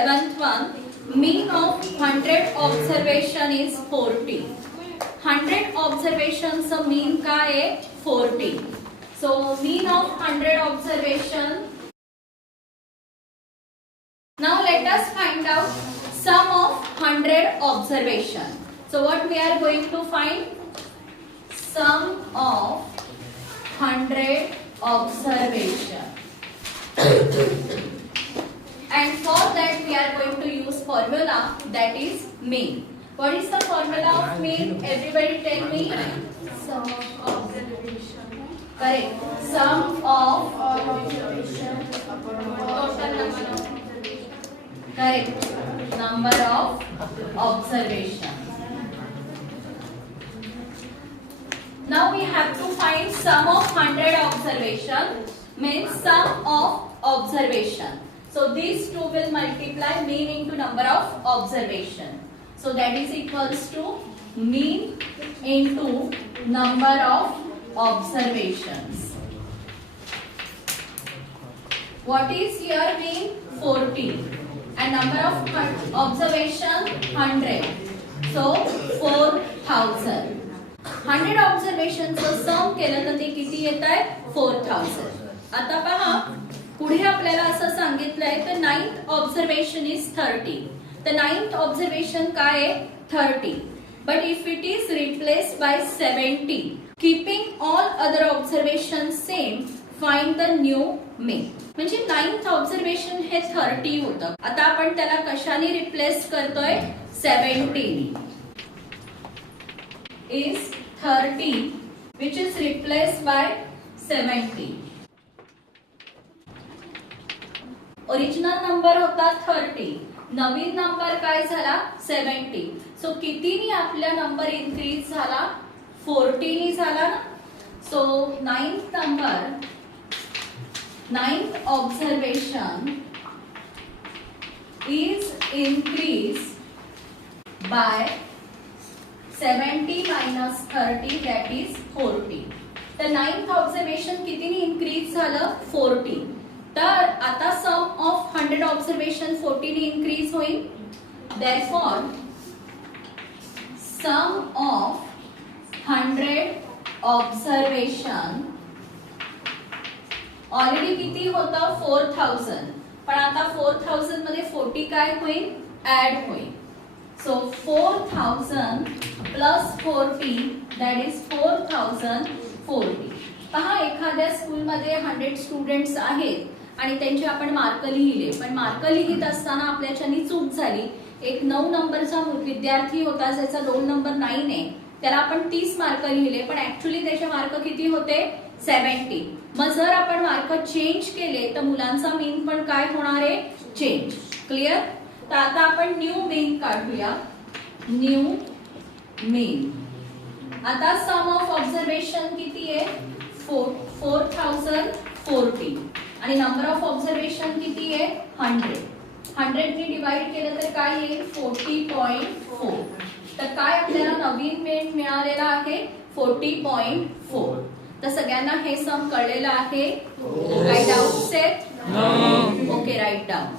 seventh one, mean of 100 observation is 40. 100 observations चा mean काय आहे 40. So mean of 100 observation. Now let us find out sum of 100 observation. So what we are going to find? Sum of 100 observation. And for that we are going to use formula, that is mean. What is the formula of mean? Everybody tell me. Sum of observation. Correct. Sum of Observation. total number of. Correct. Number of observation. Now we have to find sum of 100 observation, means sum of observation. So these two will multiply mean into number of observation. So that is equals to mean into number of observations. What is here mean? 40. And number of observation 100. So 4000. 100 observation चं सम केलं तर ते किती येत आहे 4000. आता पहा पुढे आपल्याला असं सांगितलंय तर नाइन्थ ऑब्झर्वेशन इज 30. तर नाइन्थ ऑब्झर्वेशन काय आहे 30. But if it is replaced by 70 keeping all other observation same find the new mean. म्हणजे नाइन्थ ऑब्झर्वेशन हे 30 होतं. आता आपण त्याला कशाने रिप्लेस करतोय 70 is 30 which is replaced by 70. Original number होता 30, नवीन नंबर काय झाला 70. सो कितीनी आपला नंबर इन्क्रीज झाला 40 नी झाला ना. So ninth number, ninth observation is increase by 70 minus 30 that is 40. तर नाइन्थ ऑब्झर्वेशन कितीनी इन्क्रीज झालं 40. तर आता सम ऑफ 100 ऑब्झर्वेशन 40 नी इन्क्रीज होईल. Therefore sum of 100 observation already किती होतं 4000. पण आता 4000 मध्ये 40 काय होईल ऍड होईल. So 4000 plus 40 that is 4040. पहा एखाद्या स्कूल मध्ये 100 स्टुडंट्स आहेत आणि त्यांचे आपण मार्क लिहिले, पण मार्क लिहित असताना आपल्याच्यानी चूक झाली. एक 9 नंबरचा विद्यार्थी होता ज्याचा रोल नंबर 9 आहे, त्याला आपण 30 मार्क लिहिले पण ऍक्च्युअली त्याचे मार्क किती होते 70. मग जर आपण मार्क चेंज केले तर मुलांचा मीन पण काय होणार आहे चेंज. क्लिअर. तर आता आपण न्यू मीन काढूया. New mean. आता सम ऑफ ऑब्झर्वेशन किती आहे 4040 आणि नंबर ऑफ ऑब्झर्वेशन किती आहे 100. 100 नी डिवाइड केलं तर काय येईल 40.4. तर काय आपल्याला नवीन मीन मिळालेला आहे 40.4. तर सगळ्यांना हे सम कळलेलं आहे. Write down set. Okay write down.